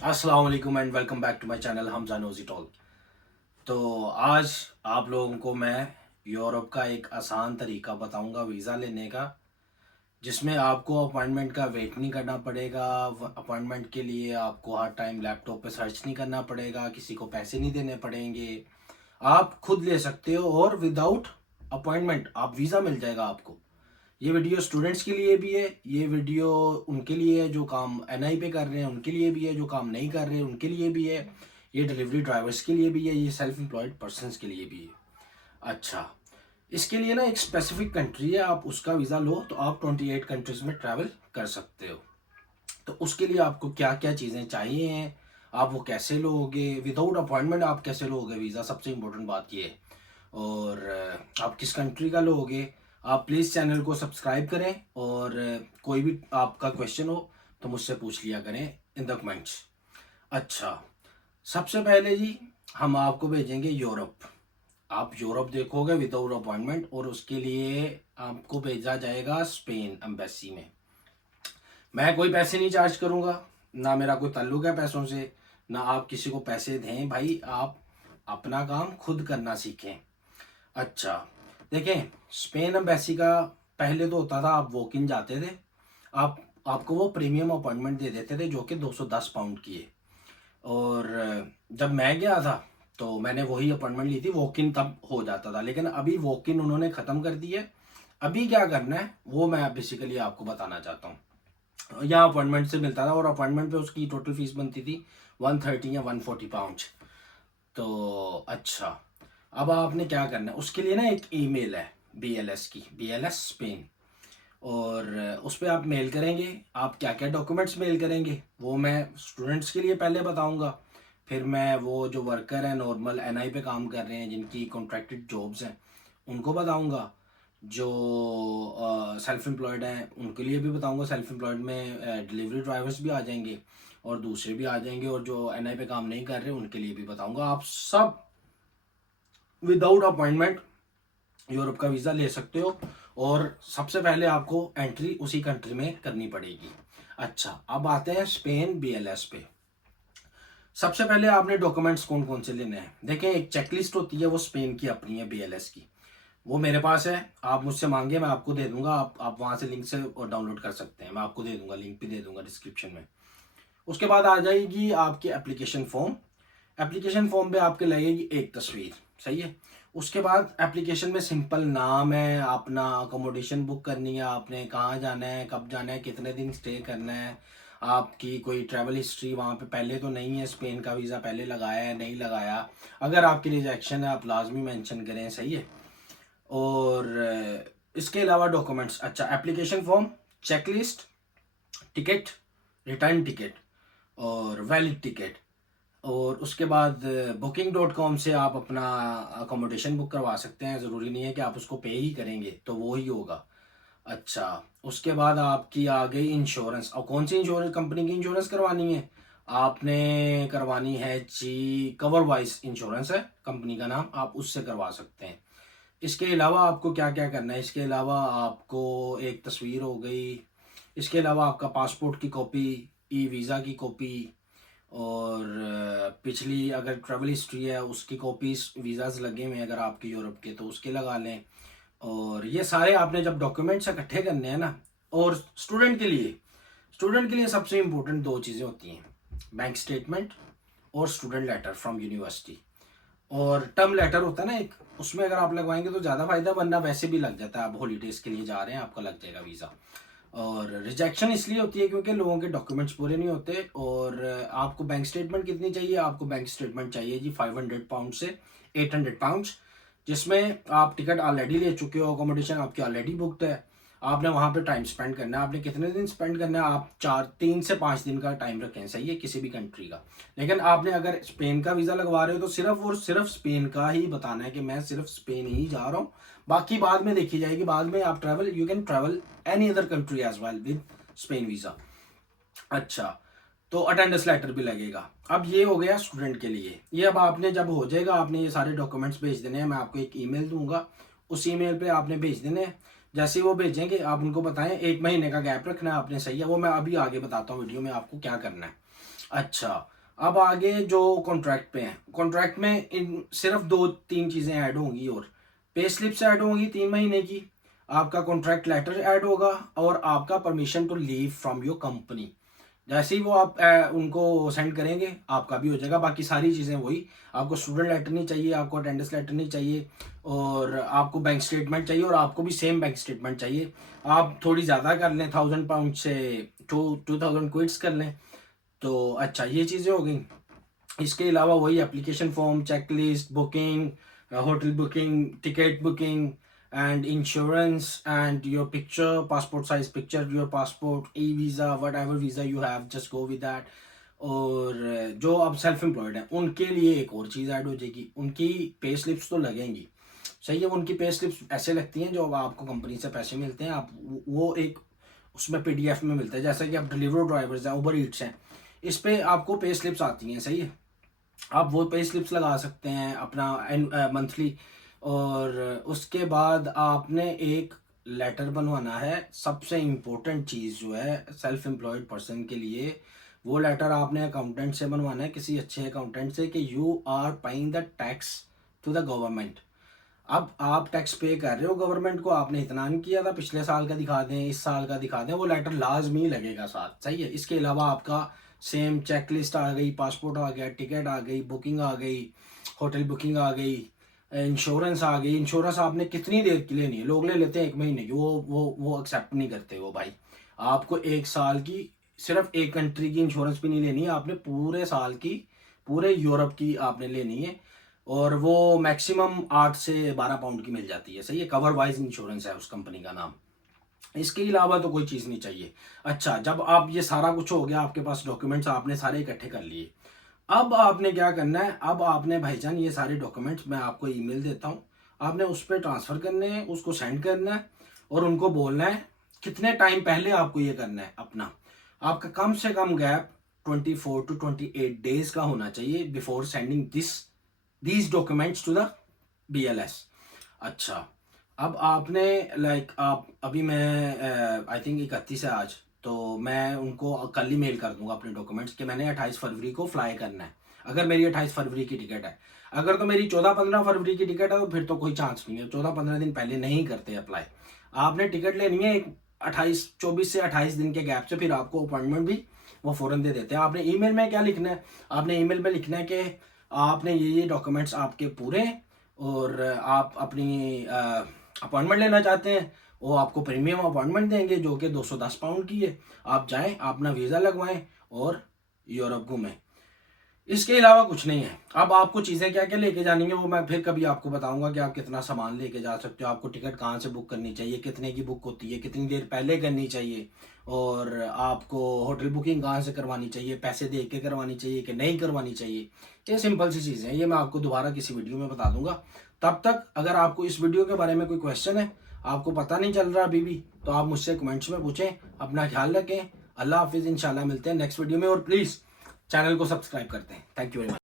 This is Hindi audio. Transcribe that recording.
अस्सलाम वालेकुम and welcome back to my channel Hamza knows it all. तो आज आप लोगों को मैं यूरोप का एक आसान तरीका बताऊंगा वीज़ा लेने का, जिसमें आपको अपॉइंटमेंट का वेट नहीं करना पड़ेगा। अपॉइंटमेंट के लिए आपको हर टाइम लैपटॉप पे सर्च नहीं करना पड़ेगा, किसी को पैसे नहीं देने पड़ेंगे, आप खुद ले सकते हो और विदाउट अपॉइंटमेंट आप वीज़ा मिल जाएगा आपको। ये वीडियो स्टूडेंट्स के लिए भी है, ये वीडियो उनके लिए है जो काम एनआई पे कर रहे हैं, उनके लिए भी है जो काम नहीं कर रहे हैं उनके लिए भी है, ये डिलीवरी ड्राइवर्स के लिए भी है, ये सेल्फ एम्प्लॉयड पर्सनस के लिए भी है। अच्छा, इसके लिए ना एक स्पेसिफिक कंट्री है, आप उसका वीज़ा लो तो आप 28 कंट्रीज में ट्रैवल कर सकते हो। तो उसके लिए आपको क्या क्या चीज़ें चाहिए हैं, आप वो कैसे लोगे, विदाउट अपॉइंटमेंट आप कैसे लोगे वीज़ा, सबसे इम्पोर्टेंट बात ये है। और आप किस कंट्री का लोगे। आप प्लीज़ चैनल को सब्सक्राइब करें और कोई भी आपका क्वेश्चन हो तो मुझसे पूछ लिया करें इन द कमेंट्स। अच्छा, सबसे पहले जी हम आपको भेजेंगे यूरोप। आप यूरोप देखोगे विदाउट अपॉइंटमेंट और उसके लिए आपको भेजा जाएगा स्पेन एम्बेसी में। मैं कोई पैसे नहीं चार्ज करूँगा, ना मेरा कोई ताल्लुक है पैसों से, ना आप किसी को पैसे दें। भाई आप अपना काम खुद करना सीखें। अच्छा, देखें, स्पेन एम्बेसी का पहले तो होता था आप वॉक इन जाते थे, आप आपको वो प्रीमियम अपॉइंटमेंट दे देते थे जो कि 210 पाउंड की है। और जब मैं गया था तो मैंने वही अपॉइंटमेंट ली थी, वॉक इन तब हो जाता था, लेकिन अभी वॉक इन उन्होंने ख़त्म कर दी है। अभी क्या करना है वो मैं बेसिकली आपको बताना चाहता हूँ। यहाँ अपॉइंटमेंट से मिलता था और अपॉइंटमेंट पे उसकी टोटल फीस बनती थी 130 या 140 पाउंड। तो अच्छा, अब आपने क्या करना है, उसके लिए ना एक ईमेल है बीएलएस की, बीएलएस स्पेन। और उस पर आप मेल करेंगे। आप क्या क्या डॉक्यूमेंट्स मेल करेंगे वो मैं स्टूडेंट्स के लिए पहले बताऊंगा, फिर मैं वो जो वर्कर हैं नॉर्मल एनआई पे काम कर रहे हैं जिनकी कॉन्ट्रैक्टेड जॉब्स हैं उनको बताऊंगा, जो सेल्फ एम्प्लॉयड हैं उनके लिए भी बताऊंगा। सेल्फ एम्प्लॉयड में डिलीवरी ड्राइवर्स भी आ जाएंगे और दूसरे भी आ जाएंगे, और जो एनआई पे काम नहीं कर रहे उनके लिए भी बताऊंगा। आप सब विदाउट अपॉइंटमेंट यूरोप का वीज़ा ले सकते हो और सबसे पहले आपको एंट्री उसी कंट्री में करनी पड़ेगी। अच्छा, अब आते हैं स्पेन बीएलएस पे। सबसे पहले आपने डॉक्यूमेंट्स कौन कौन से लेने हैं, देखें एक चेकलिस्ट होती है, वो स्पेन की अपनी है बीएलएस की, वो मेरे पास है। आप मुझसे मांगे मैं आपको दे दूंगा, आप वहां से लिंक से डाउनलोड कर सकते हैं, मैं आपको दे दूंगा, लिंक भी दे दूंगा डिस्क्रिप्शन में। उसके बाद आ जाएगी आपकी एप्लीकेशन फॉर्म। एप्लीकेशन फॉर्म पे आपके लगेगी एक तस्वीर, सही है। उसके बाद एप्लीकेशन में सिंपल नाम है, अपना अकोमोडेशन बुक करनी है, आपने कहाँ जाना है, कब जाना है, कितने दिन स्टे करना है, आपकी कोई ट्रैवल हिस्ट्री वहाँ पे पहले तो नहीं है, स्पेन का वीज़ा पहले लगाया है नहीं लगाया, अगर आपकी रिजेक्शन है आप लाजमी मेंशन करें, सही है। और इसके अलावा डॉक्यूमेंट्स, अच्छा application form, checklist, ticket, return ticket और वैलिड टिकट। और उसके बाद booking.com से आप अपना अकोमोडेशन बुक करवा सकते हैं, ज़रूरी नहीं है कि आप उसको पे ही करेंगे तो वो ही होगा। अच्छा, उसके बाद आपकी आ गई इंश्योरेंस। और कौन सी इंश्योरेंस कंपनी की इंश्योरेंस करवानी है, आपने करवानी है जी कवर वाइज इंश्योरेंस है कंपनी का नाम, आप उससे करवा सकते हैं। इसके अलावा आपको क्या क्या करना है, इसके अलावा आपको एक तस्वीर हो गई, इसके अलावा आपका पासपोर्ट की कॉपी, ई वीज़ा की कॉपी, और पिछली अगर ट्रैवल हिस्ट्री है उसकी कॉपीज, वीज़ाज लगे हुए हैं अगर आपके यूरोप के तो उसके लगा लें। और ये सारे आपने जब डॉक्यूमेंट्स इकट्ठे करने हैं ना। और स्टूडेंट के लिए सबसे इम्पोर्टेंट दो चीज़ें होती हैं, बैंक स्टेटमेंट और स्टूडेंट लेटर फ्रॉम यूनिवर्सिटी। और टर्म लेटर होता है ना एक, उसमें अगर आप लगवाएंगे तो ज़्यादा फायदा, वरना वैसे भी लग जाता है, आप हॉलीडेज़ के लिए जा रहे हैं आपका लग जाएगा वीज़ा। और रिजेक्शन इसलिए होती है क्योंकि लोगों के डॉक्यूमेंट्स पूरे नहीं होते। और आपको बैंक स्टेटमेंट कितनी चाहिए, आपको बैंक स्टेटमेंट चाहिए जी 500 पाउंड से 800 पाउंड, जिसमें आप टिकट ऑलरेडी ले चुके हो, अकोमोडेशन आपकी ऑलरेडी बुकड है, आपने वहाँ पे टाइम स्पेंड करना है। आपने कितने दिन स्पेंड करना है, आप 3 से 5 दिन का टाइम रखें, सही है, किसी भी कंट्री का। लेकिन आपने अगर स्पेन का वीज़ा लगवा रहे हो तो सिर्फ और सिर्फ स्पेन का ही बताना है कि मैं सिर्फ स्पेन ही जा रहा हूँ, बाकी बाद में देखी जाएगी, बाद में आप travel, you can travel any other country as well with Spain visa. अच्छा, तो अटेंडेंस लेटर भी लगेगा। अब ये हो गया स्टूडेंट के लिए। ये अब आपने जब हो जाएगा, आपने ये सारे डॉक्यूमेंट्स भेज देने हैं, मैं आपको एक ईमेल दूंगा, उस ईमेल पे आपने भेज देने हैं। जैसे ही वो भेजेंगे आप उनको बताएं, 1 महीने का गैप रखना है आपने, सही है, वो मैं अभी आगे बताता हूँ वीडियो में आपको क्या करना है। अच्छा, अब आगे जो कॉन्ट्रैक्ट पे हैं, कॉन्ट्रैक्ट में इन सिर्फ 2-3 चीज़ें ऐड होंगी और पे स्लिप्स ऐड होंगी 3 महीने की, आपका कॉन्ट्रैक्ट लेटर ऐड होगा और आपका permission to leave from your company. जैसे ही वो आप उनको सेंड करेंगे आपका भी हो जाएगा। बाकी सारी चीज़ें वही, आपको स्टूडेंट लेटर नहीं चाहिए, आपको अटेंडेंस लेटर नहीं चाहिए और आपको बैंक स्टेटमेंट चाहिए और आपको भी सेम बैंक स्टेटमेंट चाहिए। आप थोड़ी ज़्यादा कर लें, £1000 से 2000 क्विट्स कर लें तो अच्छा, ये चीज़ें हो गई। इसके अलावा वही application form, check list, booking, hotel booking, ticket booking and insurance and your picture, passport size picture, your passport, e visa, whatever visa you have, just go with that. और जो अब सेल्फ एम्प्लॉयड हैं उनके लिए एक और चीज़ ऐड हो जाएगी, उनकी पे स्लिप्स तो लगेंगी, सही है। उनकी पे स्लिप्स ऐसे लगती हैं जो अब आपको कंपनी से पैसे मिलते हैं, आप वो एक उसमें पीडीएफ में मिलता है। जैसे कि आप डिलीवरी ड्राइवर्स हैं, उबर ईट्स हैं, इस पे आपको पे स्लिप्स आती हैं, सही है। आप वो पे स्लिप्स लगा सकते हैं अपना मंथली। और उसके बाद आपने एक लेटर बनवाना है, सबसे इम्पोर्टेंट चीज़ जो है सेल्फ एम्प्लॉयड पर्सन के लिए, वो लेटर आपने अकाउंटेंट से बनवाना है, किसी अच्छे अकाउंटेंट से, कि you are paying the tax to the government. अब आप टैक्स पे कर रहे हो गवर्नमेंट को, आपने इतना नहीं किया था, पिछले साल का दिखा दें, इस साल का दिखा दें, वो लेटर लाजमी लगेगा साथ, सही है। इसके अलावा आपका सेम चेक लिस्ट आ गई, पासपोर्ट आ गया, टिकट आ गई, बुकिंग आ गई, होटल बुकिंग आ गई, इंश्योरेंस आ गई। इंश्योरेंस आपने कितनी देर की लेनी है, लोग ले लेते हैं 1 महीने की, वो एक्सेप्ट नहीं करते वो भाई। आपको 1 साल की, सिर्फ एक कंट्री की इंश्योरेंस भी नहीं लेनी है आपने, पूरे साल की, पूरे यूरोप की आपने लेनी है। और वो मैक्सिमम 8 से 12 पाउंड की मिल जाती है, सही है। कवर वाइज इंश्योरेंस है उस कंपनी का नाम। इसके अलावा तो कोई चीज़ नहीं चाहिए। अच्छा, जब आप ये सारा कुछ हो गया, आपके पास डॉक्यूमेंट्स आपने सारे इकट्ठे कर लिए, अब आपने क्या करना है, अब आपने भाईजान ये सारे डॉक्यूमेंट्स मैं आपको ईमेल देता हूँ, आपने उस पर ट्रांसफ़र करने हैं, उसको सेंड करना है और उनको बोलना है कितने टाइम पहले आपको ये करना है अपना। आपका कम से कम गैप 24 to 28 डेज का होना चाहिए before sending these documents to the BLS। अच्छा, अब आपने आप अभी मैं आई थिंक 31 है आज, तो मैं उनको कल ही मेल कर दूंगा अपने डॉक्यूमेंट्स कि मैंने 28 फरवरी को फ्लाई करना है, अगर मेरी 28 फरवरी की टिकट है। अगर तो मेरी 14-15 फरवरी की टिकट है तो फिर तो कोई चांस नहीं है, 14-15 दिन पहले नहीं करते अप्लाई। आपने टिकट लेनी है एक 24 से 28 दिन के गैप से, फिर आपको अपॉइंटमेंट भी वो फ़ौरन दे देते हैं। आपने ईमेल में क्या लिखना है, आपने ईमेल में लिखना है कि आपने ये डॉक्यूमेंट्स आपके पूरे, और आप अपनी अपॉइंटमेंट लेना चाहते हैं, वो आपको प्रीमियम अपॉइंटमेंट देंगे जो कि 210 पाउंड की है। आप जाएं, अपना वीज़ा लगवाएं और यूरोप घूमें। इसके अलावा कुछ नहीं है। अब आपको चीज़ें क्या क्या लेके जानी है वो मैं फिर कभी आपको बताऊंगा कि आप कितना सामान लेके जा सकते हो, आपको टिकट कहाँ से बुक करनी चाहिए, कितने की बुक होती है, कितनी देर पहले करनी चाहिए, और आपको होटल बुकिंग कहाँ से करवानी चाहिए, पैसे दे के करवानी चाहिए कि नहीं करवानी चाहिए। ये सिंपल सी चीज़ें हैं, ये मैं आपको दोबारा किसी वीडियो में बता दूंगा। तब तक अगर आपको इस वीडियो के बारे में कोई क्वेश्चन है, आपको पता नहीं चल रहा अभी भी, तो आप मुझसे कमेंट्स में पूछें। अपना ख्याल रखें। अल्लाह हाफिज़, इंशाल्लाह मिलते हैं नेक्स्ट वीडियो में, और प्लीज़ चैनल को सब्सक्राइब करते हैं। Thank you very much.